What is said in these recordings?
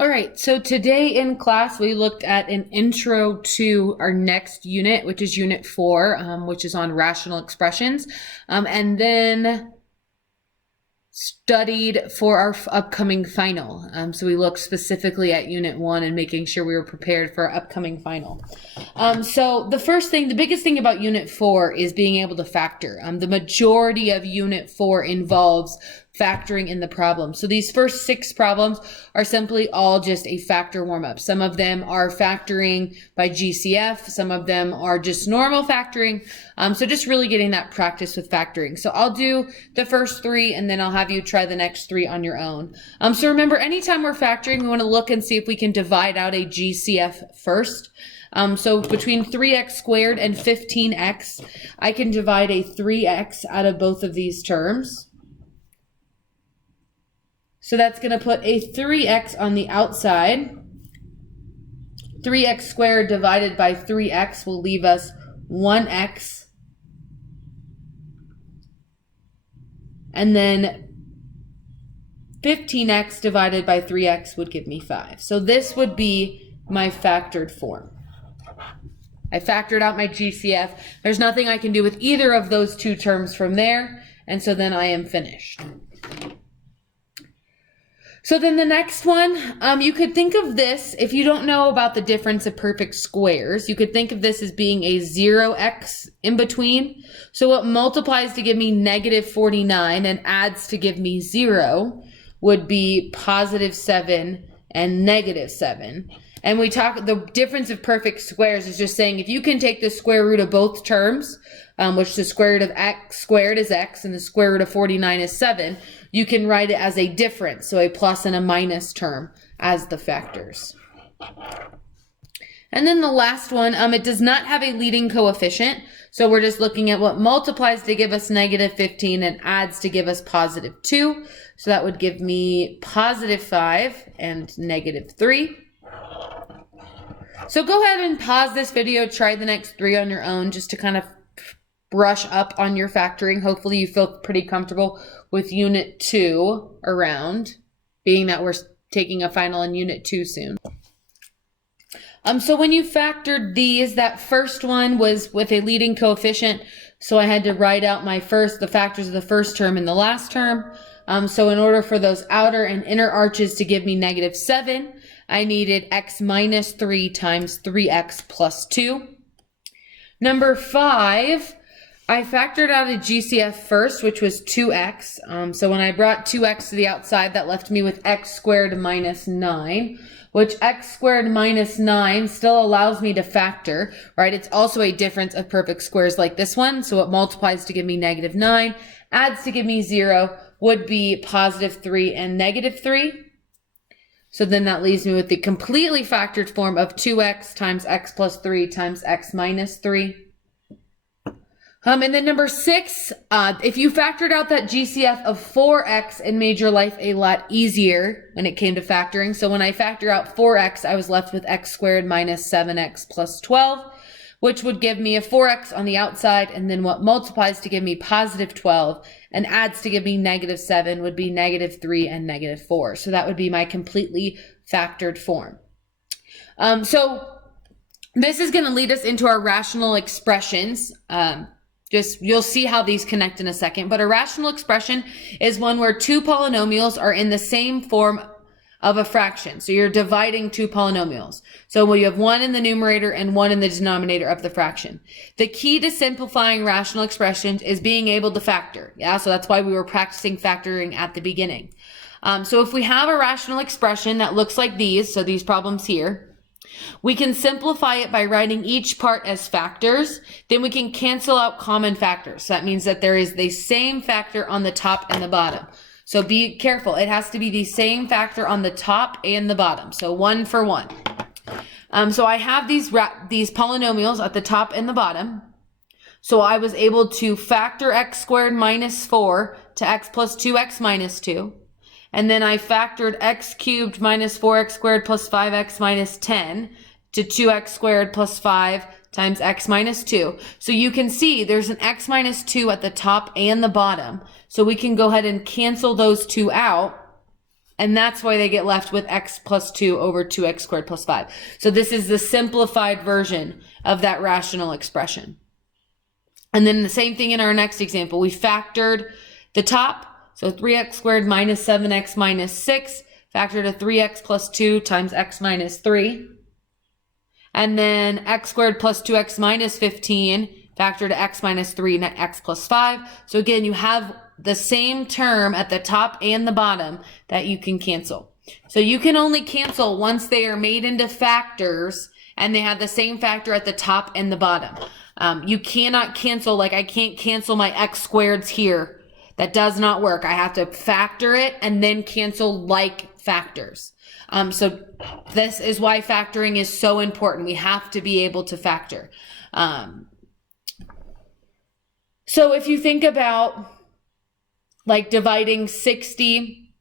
All right, so today in class we looked at an intro to our next unit, which is Unit 4, which is on rational expressions, and then studied for our upcoming final. So we looked specifically at Unit 1 and making sure we were prepared for our upcoming final. So the biggest thing about Unit 4 is being able to factor. The majority of Unit 4 involves factoring in the problem. So these first 6 problems are simply all just a factor warm-up. Some of them are factoring by GCF. Some of them are just normal factoring. So just really getting that practice with factoring. So I'll do the first 3 and then I'll have you try the next 3 on your own. So remember, anytime we're factoring, we want to look and see if we can divide out a GCF first. So between 3x squared and 15x, I can divide a 3x out of both of these terms. So that's going to put a 3x on the outside. 3x squared divided by 3x will leave us 1x. And then 15x divided by 3x would give me 5. So this would be my factored form. I factored out my GCF. There's nothing I can do with either of those 2 terms from there. And so then I am finished. So then the next one, you could think of this, if you don't know about the difference of perfect squares, you could think of this as being a 0x in between. So what multiplies to give me negative 49 and adds to give me 0 would be positive 7 and negative 7. And we talk, the difference of perfect squares is just saying if you can take the square root of both terms, which the square root of x squared is x and the square root of 49 is 7, you can write it as a difference, so a plus and a minus term as the factors. And then the last one, it does not have a leading coefficient, so we're just looking at what multiplies to give us negative 15 and adds to give us positive 2. So that would give me positive 5 and negative 3. So go ahead and pause this video, try the next 3 on your own just to kind of brush up on your factoring. Hopefully you feel pretty comfortable with Unit 2 around, being that we're taking a final in Unit 2 soon. So when you factored these, that first one was with a leading coefficient, so I had to write out the factors of the first term and the last term. So in order for those outer and inner arches to give me negative 7, I needed x minus 3 times 3x plus 2. Number 5, I factored out a GCF first, which was 2x. So when I brought 2x to the outside, that left me with x squared minus 9, which x squared minus 9 still allows me to factor, right? It's also a difference of perfect squares like this one. So it multiplies to give me negative 9, adds to give me 0, would be positive 3 and negative 3. So then that leaves me with the completely factored form of 2x times x plus 3 times x minus 3. And then number 6, if you factored out that GCF of 4x, it made your life a lot easier when it came to factoring. So when I factor out 4x, I was left with x squared minus 7x plus 12, which would give me a 4x on the outside, and then what multiplies to give me positive 12 and adds to give me negative 7 would be negative 3 and negative 4. So that would be my completely factored form. So this is going to lead us into our rational expressions. You'll see how these connect in a second, but a rational expression is one where 2 polynomials are in the same form of a fraction. So you're dividing 2 polynomials. So when you have one in the numerator and one in the denominator of the fraction. The key to simplifying rational expressions is being able to factor. Yeah, so that's why we were practicing factoring at the beginning. So if we have a rational expression that looks like these, so these problems here, we can simplify it by writing each part as factors. Then we can cancel out common factors. So that means that there is the same factor on the top and the bottom. So be careful. It has to be the same factor on the top and the bottom. So 1 for 1. So I have these polynomials at the top and the bottom. So I was able to factor x squared minus 4 to x plus 2x minus 2. And then I factored x cubed minus 4x squared plus 5x minus 10 to 2x squared plus 5 times x minus 2. So you can see there's an x minus 2 at the top and the bottom. So we can go ahead and cancel those 2 out. And that's why they get left with x plus 2 over 2x squared plus 5. So this is the simplified version of that rational expression. And then the same thing in our next example. We factored the top, so 3x squared minus 7x minus 6, factor to 3x plus 2 times x minus 3. And then x squared plus 2x minus 15, factor to x minus 3 and x plus 5. So again, you have the same term at the top and the bottom that you can cancel. So you can only cancel once they are made into factors and they have the same factor at the top and the bottom. You cannot cancel, like I can't cancel my x squareds here. That does not work. I have to factor it and then cancel like factors. So this is why factoring is so important. We have to be able to factor. So if you think about like dividing 60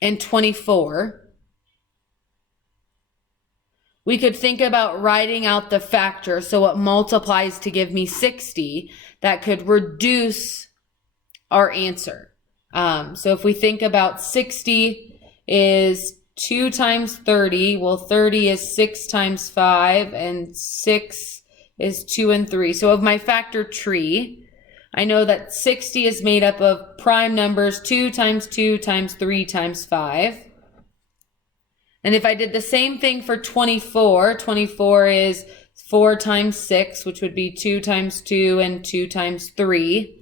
and 24, we could think about writing out the factor. So it multiplies to give me 60. That could reduce our answer. So if we think about 60 is 2 times 30, well, 30 is 6 times 5, and 6 is 2 and 3. So of my factor tree, I know that 60 is made up of prime numbers 2 times 2 times 3 times 5. And if I did the same thing for 24, 24 is 4 times 6, which would be 2 times 2 and 2 times 3.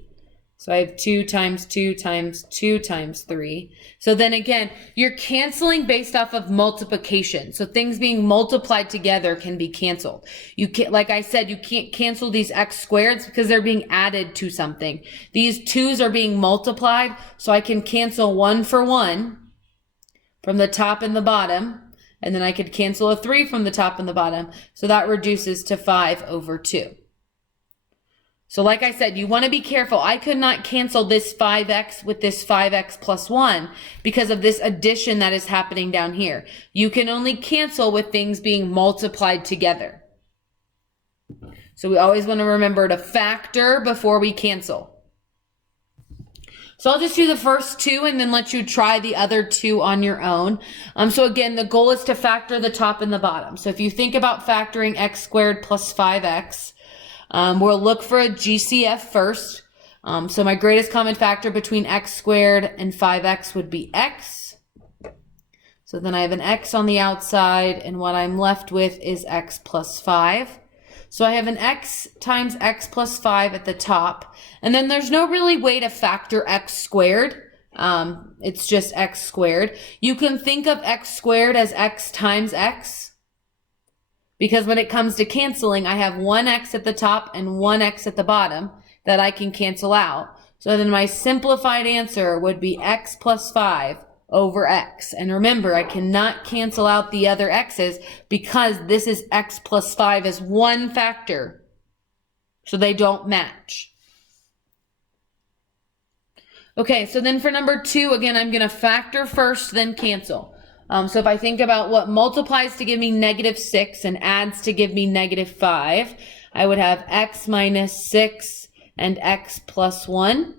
So I have 2 times 2 times 2 times 3. So then again, you're canceling based off of multiplication. So things being multiplied together can be canceled. You can't, like I said, you can't cancel these x squareds because they're being added to something. These 2's are being multiplied, so I can cancel 1 for 1 from the top and the bottom, and then I could cancel a 3 from the top and the bottom. So that reduces to 5 over 2. So like I said, you want to be careful. I could not cancel this 5x with this 5x plus 1 because of this addition that is happening down here. You can only cancel with things being multiplied together. So we always want to remember to factor before we cancel. So I'll just do the first 2 and then let you try the other 2 on your own. So again, the goal is to factor the top and the bottom. So if you think about factoring x squared plus 5x, we'll look for a GCF first. So my greatest common factor between x squared and 5x would be x. So then I have an x on the outside, and what I'm left with is x plus 5. So I have an x times x plus 5 at the top, and then there's no really way to factor x squared. It's just x squared. You can think of x squared as x times x, because when it comes to canceling, I have one x at the top and one x at the bottom that I can cancel out. So then my simplified answer would be x plus 5 over x. And remember, I cannot cancel out the other x's because this is x plus 5 as one factor. So they don't match. Okay, so then for number 2, again, I'm going to factor first, then cancel. So if I think about what multiplies to give me -6 and adds to give me -5, I would have x minus 6 and x plus 1.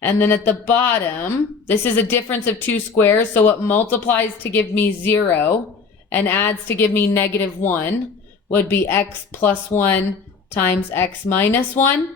And then at the bottom, this is a difference of 2 squares. So what multiplies to give me 0 and adds to give me -1 would be x plus 1 times x minus 1.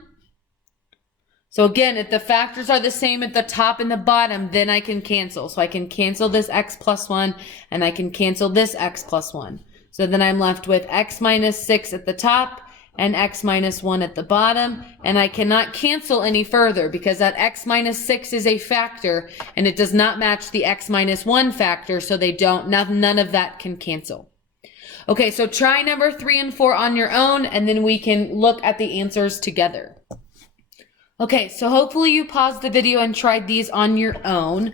So again, if the factors are the same at the top and the bottom, then I can cancel. So I can cancel this x plus 1 and I can cancel this x plus 1. So then I'm left with x minus 6 at the top and x minus 1 at the bottom, and I cannot cancel any further because that x minus 6 is a factor and it does not match the x minus 1 factor, so they don't, none of that can cancel. Okay, so try number 3 and 4 on your own, and then we can look at the answers together. Okay, so hopefully you paused the video and tried these on your own.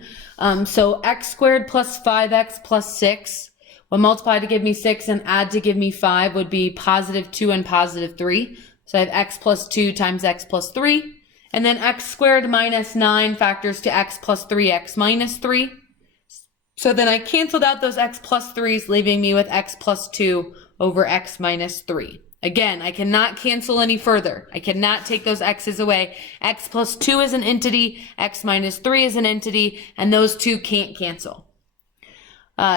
So x squared plus 5x plus 6. When multiply to give me 6 and add to give me 5 would be +2 and +3. So I have x plus 2 times x plus 3. And then x squared minus 9 factors to x plus 3x minus 3. So then I canceled out those x plus 3's, leaving me with x plus 2 over x minus 3. Again, I cannot cancel any further. I cannot take those x's away. X plus 2 is an entity, x minus 3 is an entity, and those two can't cancel.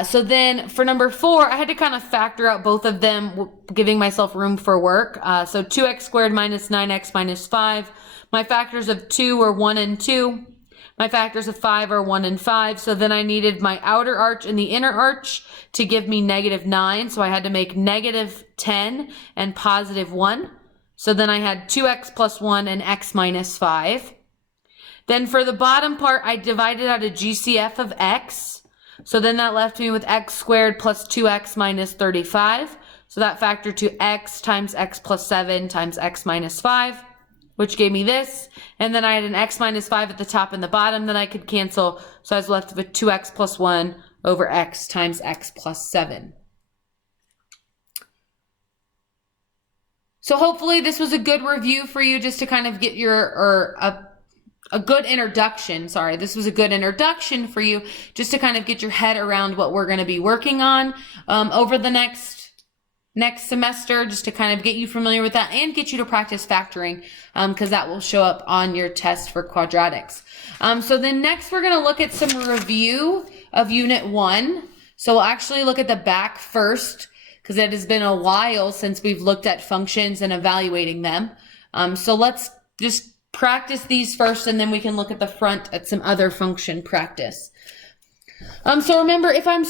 So then for number 4, I had to kind of factor out both of them, giving myself room for work. So 2x squared minus 9x minus 5. My factors of 2 are 1 and 2. My factors of 5 are 1 and 5. So then I needed my outer arch and the inner arch to give me negative 9. So I had to make negative 10 and positive 1. So then I had 2x plus 1 and x minus 5. Then for the bottom part, I divided out a GCF of x. So then that left me with x squared plus 2x minus 35. So that factored to x times x plus 7 times x minus 5, which gave me this. And then I had an x minus 5 at the top and the bottom that I could cancel. So I was left with 2x plus 1 over x times x plus 7. So hopefully this was a good review for you, just to kind of get a good introduction. Sorry, this was a good introduction for you, just to kind of get your head around what we're going to be working on over the next semester, just to kind of get you familiar with that and get you to practice factoring, because that will show up on your test for quadratics. So then next we're going to look at some review of Unit 1. So we'll actually look at the back first, because it has been a while since we've looked at functions and evaluating them. So let's just practice these first, and then we can look at the front at some other function practice. So remember, if I'm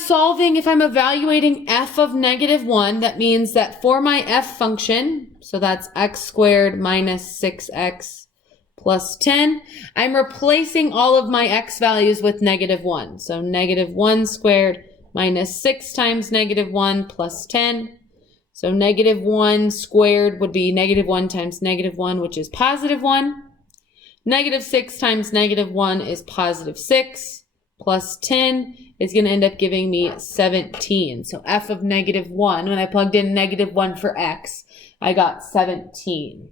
evaluating f of negative 1, that means that for my f function, so that's x squared minus 6x plus 10, I'm replacing all of my x values with negative 1. So negative 1 squared minus 6 times negative 1 plus 10. So negative 1 squared would be negative 1 times negative 1, which is positive 1. Negative 6 times negative 1 is positive 6, plus 10 is going to end up giving me 17. So f of negative 1, when I plugged in negative 1 for x, I got 17.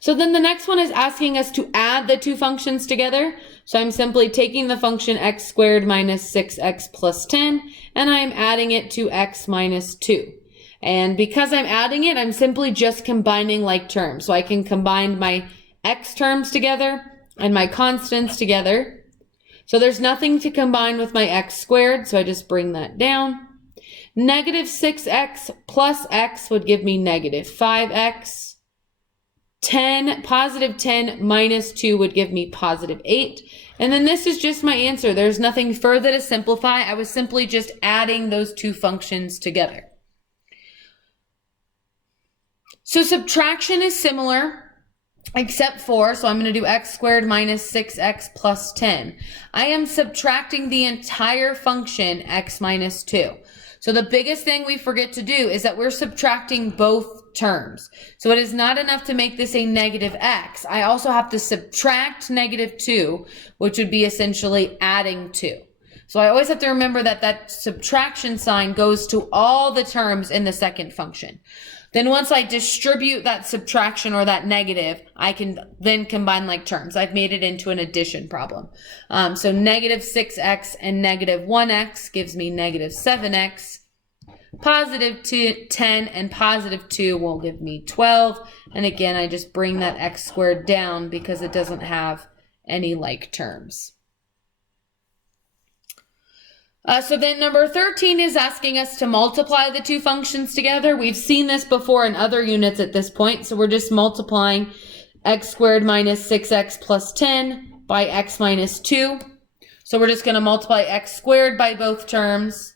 So then the next one is asking us to add the two functions together. So I'm simply taking the function x squared minus 6x plus 10, and I'm adding it to x minus 2. And because I'm adding it, I'm simply just combining like terms. So I can combine my x terms together and my constants together. So there's nothing to combine with my x squared, so I just bring that down. Negative 6x plus x would give me negative 5x. Positive 10 minus 2 would give me positive 8. And then this is just my answer. There's nothing further to simplify. I was simply just adding those two functions together. So subtraction is similar, except for, so I'm going to do x squared minus 6x plus 10. I am subtracting the entire function x minus 2. So the biggest thing we forget to do is that we're subtracting both terms. So it is not enough to make this a negative x. I also have to subtract negative 2, which would be essentially adding 2. So I always have to remember that that subtraction sign goes to all the terms in the second function. Then once I distribute that subtraction or that negative, I can then combine like terms. I've made it into an addition problem. So negative 6x and negative 1x gives me negative 7x. Positive 10 and positive 2 will give me 12. And again, I just bring that x squared down because it doesn't have any like terms. So then number 13 is asking us to multiply the two functions together. We've seen this before in other units at this point. So we're just multiplying x squared minus 6x plus 10 by x minus 2. So we're just going to multiply x squared by both terms,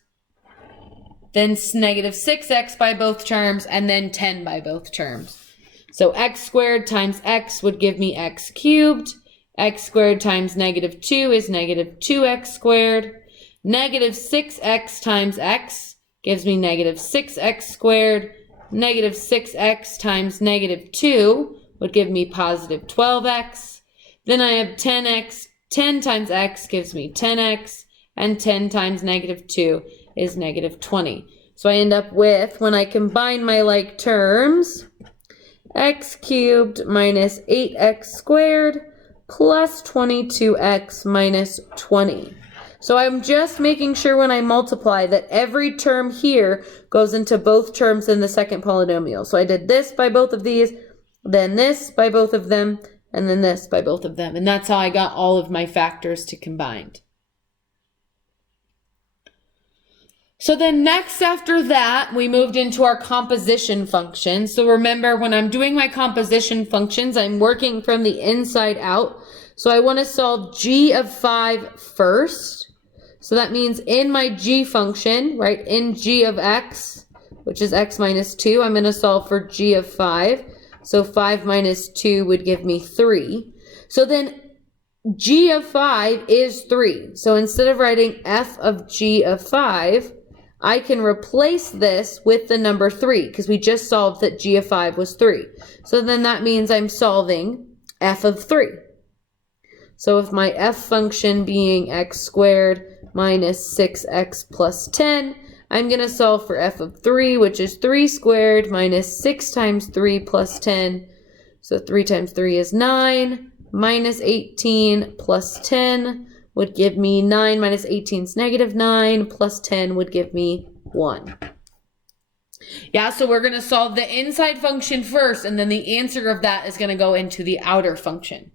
then negative 6x by both terms, and then 10 by both terms. So x squared times x would give me x cubed. X squared times negative 2 is negative 2x squared. Negative 6x times x gives me negative 6x squared. Negative 6x times negative 2 would give me positive 12x. Then I have 10x. 10 times x gives me 10x. And 10 times negative 2 is negative 20. So I end up with, when I combine my like terms, x cubed minus 8x squared plus 22x minus 20. So I'm just making sure when I multiply that every term here goes into both terms in the second polynomial. So I did this by both of these, then this by both of them, and then this by both of them. And that's how I got all of my factors to combined. So then next after that, we moved into our composition function. So remember, when I'm doing my composition functions, I'm working from the inside out. So I want to solve g of 5 first. So that means in my g function, right, in g of x, which is x minus 2, I'm going to solve for g of 5. So 5 minus 2 would give me 3. So then g of 5 is 3. So instead of writing f of g of 5, I can replace this with the number 3 because we just solved that g of 5 was 3. So then that means I'm solving f of 3. So with my f function being x squared minus 6x plus 10, I'm going to solve for f of 3, which is 3 squared minus 6 times 3 plus 10. So 3 times 3 is 9, minus 18 plus 10 would give me 9 minus 18 is negative 9, plus 10 would give me 1. Yeah, so we're going to solve the inside function first, and then the answer of that is going to go into the outer function.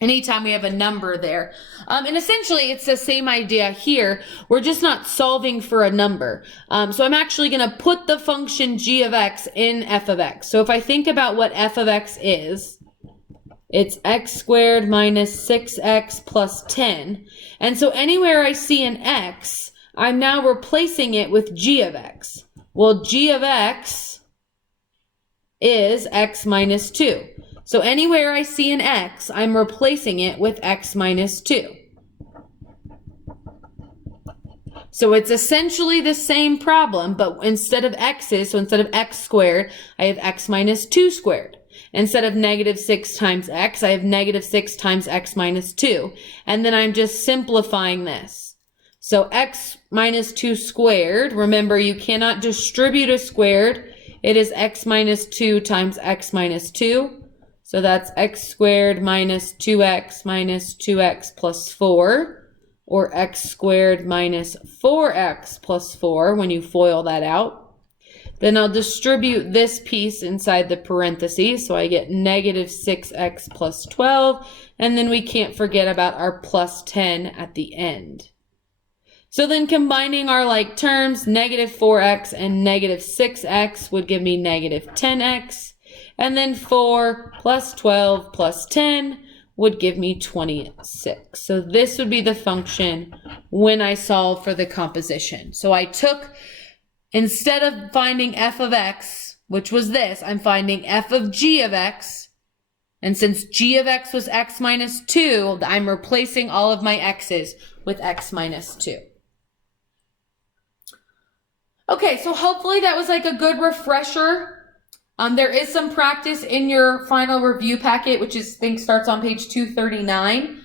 Anytime we have a number there. And essentially, it's the same idea here. We're just not solving for a number. So I'm actually going to put the function g of x in f of x. So if I think about what f of x is, it's x squared minus 6x plus 10. And so anywhere I see an x, I'm now replacing it with g of x. Well, g of x is x minus 2. So anywhere I see an x, I'm replacing it with x minus 2. So it's essentially the same problem, but instead of x's, so instead of x squared, I have x minus 2 squared. Instead of negative 6 times x, I have negative 6 times x minus 2. And then I'm just simplifying this. So x minus 2 squared, remember you cannot distribute a squared. It is x minus 2 times x minus 2. So that's x squared minus 2x plus 4, or x squared minus 4x plus 4 when you FOIL that out. Then I'll distribute this piece inside the parentheses, so I get negative 6x plus 12, and then we can't forget about our plus 10 at the end. So then combining our like terms, negative 4x and negative 6x would give me negative 10x. And then 4 plus 12 plus 10 would give me 26. So this would be the function when I solve for the composition. So I took, instead of finding f of x, which was this, I'm finding f of g of x. And since g of x was x minus 2, I'm replacing all of my x's with x minus 2. Okay, so hopefully that was like a good refresher. There is some practice in your final review packet, which is, I think, starts on page 239.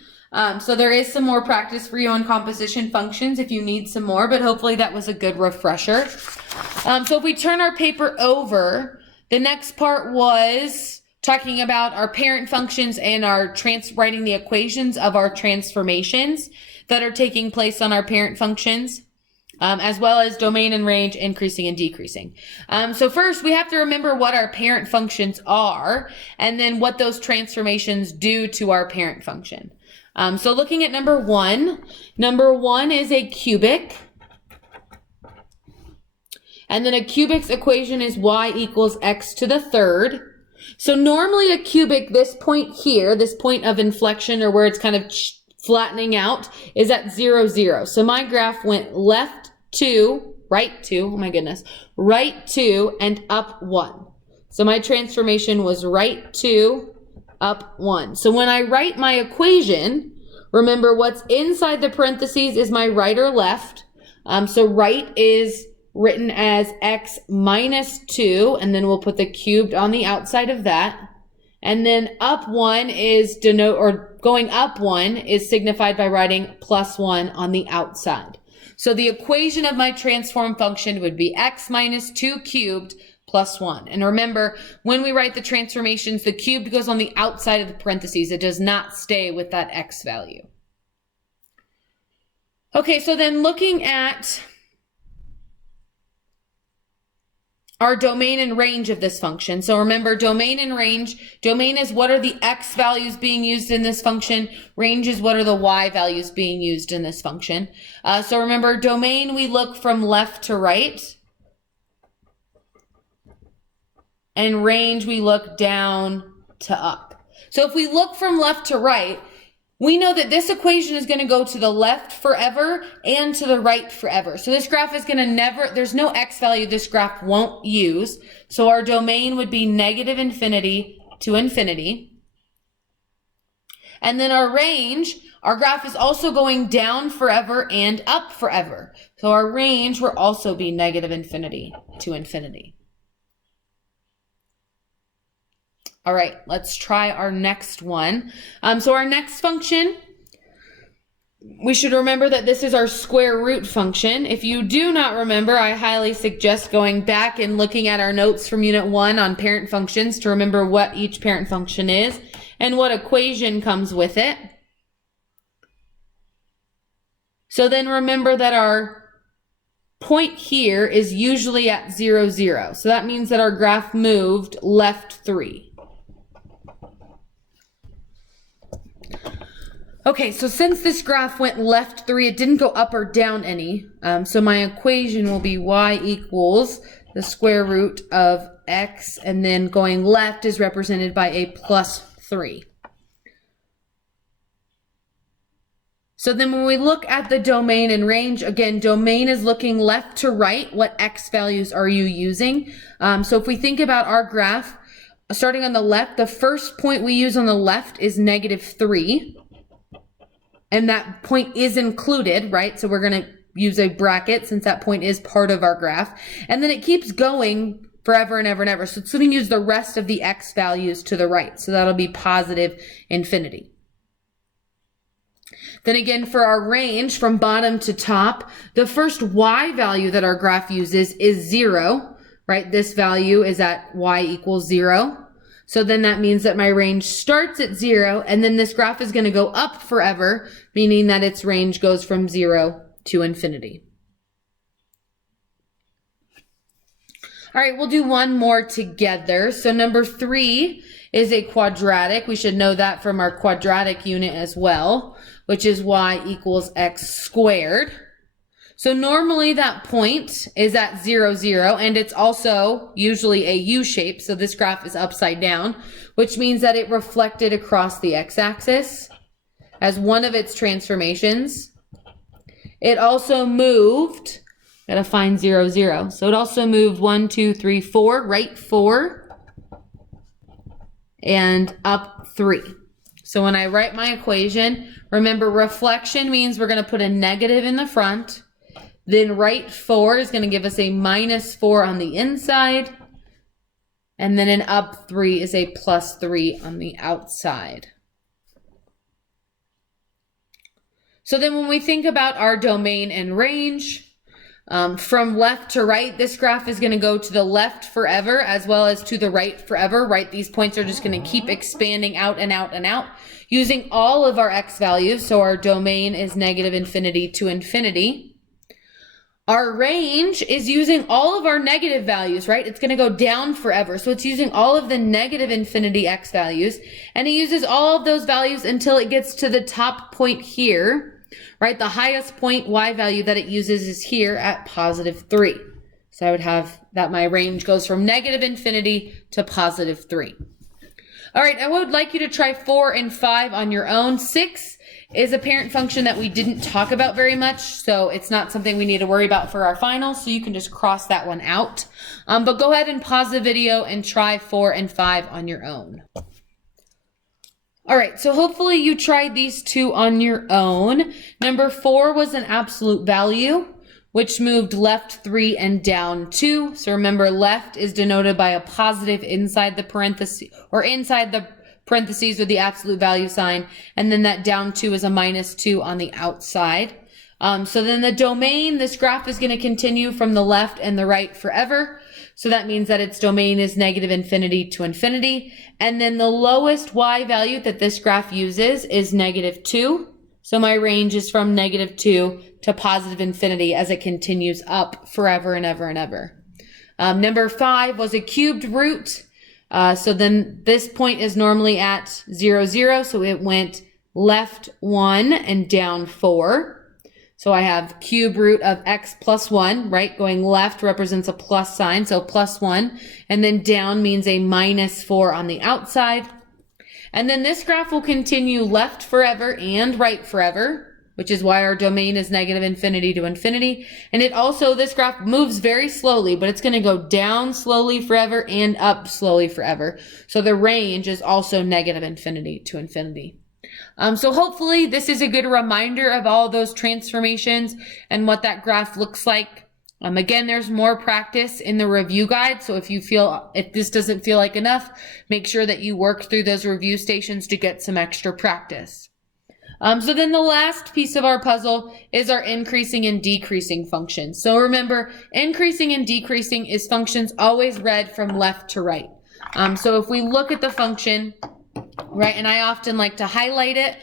So there is some more practice for you on composition functions if you need some more, but hopefully that was a good refresher. So if we turn our paper over, the next part was talking about our parent functions and our writing the equations of our transformations that are taking place on our parent functions. As well as domain and range, increasing and decreasing. So first, we have to remember what our parent functions are, and then what those transformations do to our parent function. So looking at number one is a cubic. And then a cubic's equation is y equals x to the third. So normally a cubic, this point here, this point of inflection, or where it's kind of flattening out, is at 0, 0. So my graph went left 2, right 2, oh my goodness, right 2 and up 1. So my transformation was right 2, up 1. So when I write my equation, remember what's inside the parentheses is my right or left. So right is written as x minus 2, and then we'll put the cubed on the outside of that. And then up 1 is going up 1 is signified by writing plus 1 on the outside. So the equation of my transform function would be x minus 2 cubed plus 1. And remember, when we write the transformations, the cubed goes on the outside of the parentheses. It does not stay with that x value. Okay, so then looking at our domain and range of this function. So remember, domain and range. Domain is what are the x values being used in this function. Range is what are the y values being used in this function. So remember, domain, we look from left to right. And range, we look down to up. So if we look from left to right, we know that this equation is going to go to the left forever and to the right forever. So this graph is going to never, there's no x value this graph won't use. So our domain would be negative infinity to infinity. And then our range, our graph is also going down forever and up forever. So our range will also be negative infinity to infinity. All right, let's try our next one. So our next function, we should remember that this is our square root function. If you do not remember, I highly suggest going back and looking at our notes from Unit 1 on parent functions to remember what each parent function is and what equation comes with it. So then remember that our point here is usually at 0, 0. So that means that our graph moved left 3. Okay, so since this graph went left 3, it didn't go up or down any. So my equation will be y equals the square root of x, and then going left is represented by a plus 3. So then when we look at the domain and range, again, domain is looking left to right. What x values are you using? So if we think about our graph, starting on the left, the first point we use on the left is negative 3. And that point is included, right? So we're going to use a bracket since that point is part of our graph. And then it keeps going forever and ever and ever. So it's going to use the rest of the x values to the right. So that'll be positive infinity. Then again, for our range from bottom to top, the first y value that our graph uses is 0, right? This value is at y equals 0. So then that means that my range starts at 0, and then this graph is going to go up forever, meaning that its range goes from 0 to infinity. All right, we'll do one more together. So number 3 is a quadratic. We should know that from our quadratic unit as well, which is y equals x squared. So normally that point is at 0, 0, and it's also usually a U shape. So this graph is upside down, which means that it reflected across the x-axis as one of its transformations. It also moved, gotta find 0, 0. So it also moved 1, 2, 3, 4, right 4, and up 3. So when I write my equation, remember reflection means we're gonna put a negative in the front. Then right 4 is going to give us a minus 4 on the inside. And then an up 3 is a plus 3 on the outside. So then when we think about our domain and range, from left to right, this graph is going to go to the left forever as well as to the right forever, right? These points are just going to keep expanding out and out and out using all of our x values. So our domain is negative infinity to infinity. Our range is using all of our negative values, right? It's going to go down forever. So it's using all of the negative infinity x values, and it uses all of those values until it gets to the top point here, right? The highest point y value that it uses is here at positive 3. So I would have that my range goes from negative infinity to positive 3. All right, I would like you to try 4 and 5 on your own. 6 is a parent function that we didn't talk about very much, so it's not something we need to worry about for our finals, so you can just cross that one out. But go ahead and pause the video and try 4 and 5 on your own. All right, so hopefully you tried these two on your own. Number 4 was an absolute value, which moved left 3 and down 2. So remember, left is denoted by a positive inside the parenthesis, or inside the parentheses with the absolute value sign, and then that down 2 is a minus 2 on the outside. So then the domain, this graph is going to continue from the left and the right forever. So that means that its domain is negative infinity to infinity. And then the lowest y value that this graph uses is negative 2. So my range is from negative 2 to positive infinity as it continues up forever and ever and ever. Number 5 was a cubed root. So then this point is normally at 0, 0. So it went left 1 and down 4. So I have cube root of x plus 1, right? Going left represents a plus sign, so plus 1. And then down means a minus 4 on the outside. And then this graph will continue left forever and right forever, which is why our domain is negative infinity to infinity. And it also, this graph moves very slowly, but it's going to go down slowly forever and up slowly forever. So the range is also negative infinity to infinity. So hopefully this is a good reminder of all those transformations and what that graph looks like. Again, there's more practice in the review guide. So if this doesn't feel like enough, make sure that you work through those review stations to get some extra practice. So then the last piece of our puzzle is our increasing and decreasing functions. So remember, increasing and decreasing is functions always read from left to right. So if we look at the function, right, and I often like to highlight it.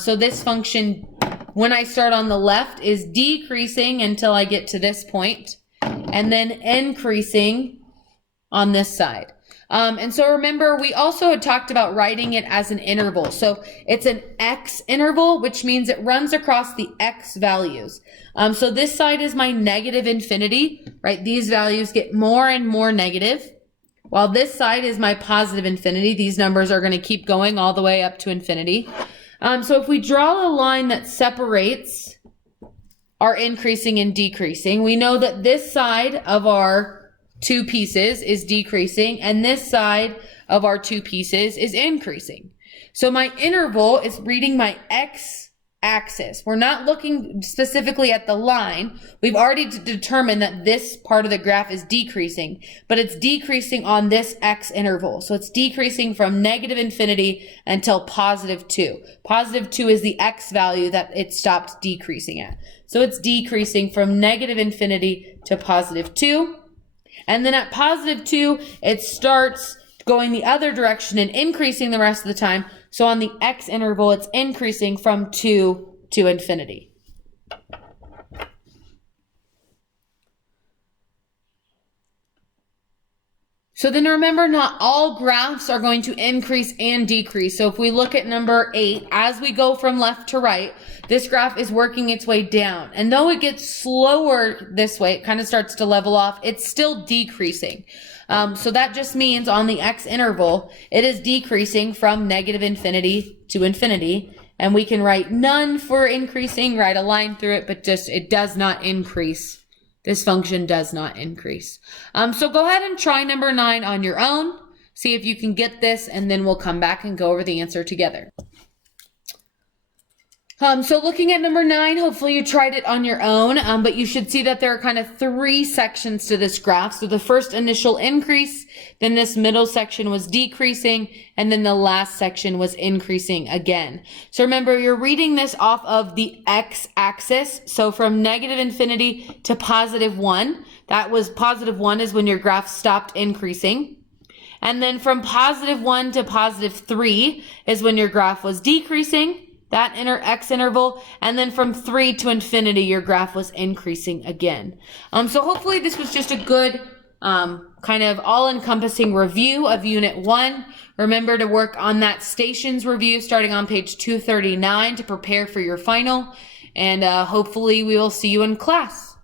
So this function, when I start on the left, is decreasing until I get to this point, and then increasing on this side. And so remember, we also had talked about writing it as an interval. So it's an x interval, which means it runs across the x values. So this side is my negative infinity, right? These values get more and more negative, while this side is my positive infinity. These numbers are going to keep going all the way up to infinity. So if we draw a line that separates our increasing and decreasing, we know that this side of our two pieces is decreasing and this side of our two pieces is increasing. So my interval is reading my x-axis. We're not looking specifically at the line. We've already determined that this part of the graph is decreasing, but it's decreasing on this x interval. So it's decreasing from negative infinity until positive 2. Positive 2 is the x value that it stopped decreasing at. So it's decreasing from negative infinity to positive 2. And then at positive 2, it starts going the other direction and increasing the rest of the time. So on the x interval, it's increasing from 2 to infinity. So then remember, not all graphs are going to increase and decrease. So if we look at number 8, as we go from left to right, this graph is working its way down. And though it gets slower this way, it kind of starts to level off, it's still decreasing. So that just means on the x interval, it is decreasing from negative infinity to infinity. And we can write none for increasing, write a line through it, but just it does not increase. This function does not increase. So go ahead and try number 9 on your own. See if you can get this, and then we'll come back and go over the answer together. So looking at number 9, hopefully you tried it on your own, but you should see that there are kind of 3 sections to this graph. So the first initial increase, then this middle section was decreasing, and then the last section was increasing again. So remember, you're reading this off of the x-axis. So from negative infinity to positive 1, that was positive 1 is when your graph stopped increasing. And then from positive 1 to positive 3 is when your graph was decreasing, that x interval, and then from 3 to infinity, your graph was increasing again. So hopefully this was just a good kind of all-encompassing review of Unit 1. Remember to work on that stations review starting on page 239 to prepare for your final, and hopefully we will see you in class.